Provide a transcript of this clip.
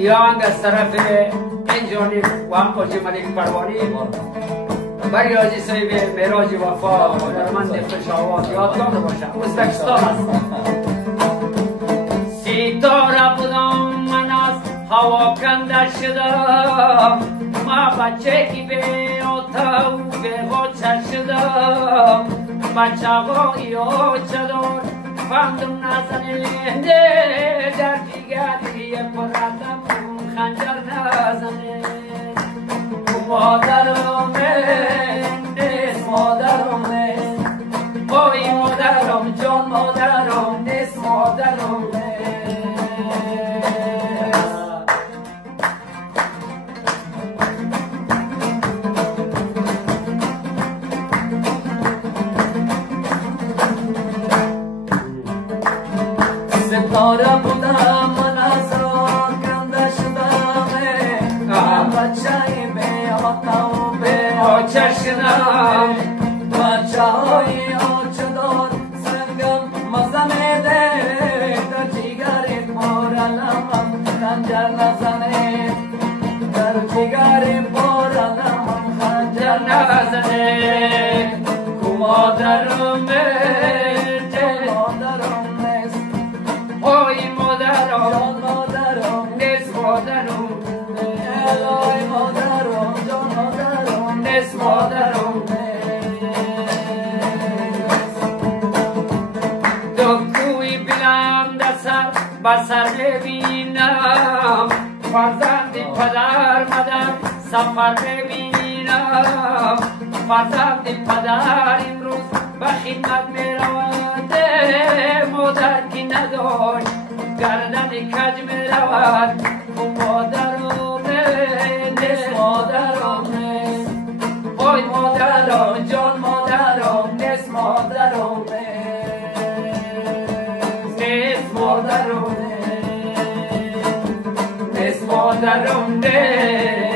یا هنگ از طرف این جانب و هم حاجی ملک پروانی برای حاجی صاحب معراج وفا هنرمند پشاور یادگار باشم ازبکستان هستم. ستاره بودم من از هوا کنده شدم، ما بچه کی به آتا و به غاچه شدم، بچه های آچه دار فهمدم نزنه در دیگری پردم خنجر نزنه. مادرم نیست مادرم نیست، وای مادرم جان مادرم نیست مادرم نیست. ستاره بودم من از راه کنده شدم، بچه به آتا و به آچه شدم، بچه های آچه دار سنگم مزه میده، در جگر پارلمم خنجر نزنه، در جگر پارلمم خنجر نزنه. مادرم وای مادرم مادرم نیست مادرم، وای مادرم جان مادرم نیست مادرم. دو کوی بلند سر بسر ببینم، فرزند پدر مادر سفر ببینم، فرزند پدر امروز به خدمت میرود، مادر کی نداشت گردن کج میرود. مادرم نیست مادرم نیست، وای مادرم جان مادرم نیست مادرم نیست مادرم نیست مادرم نیست.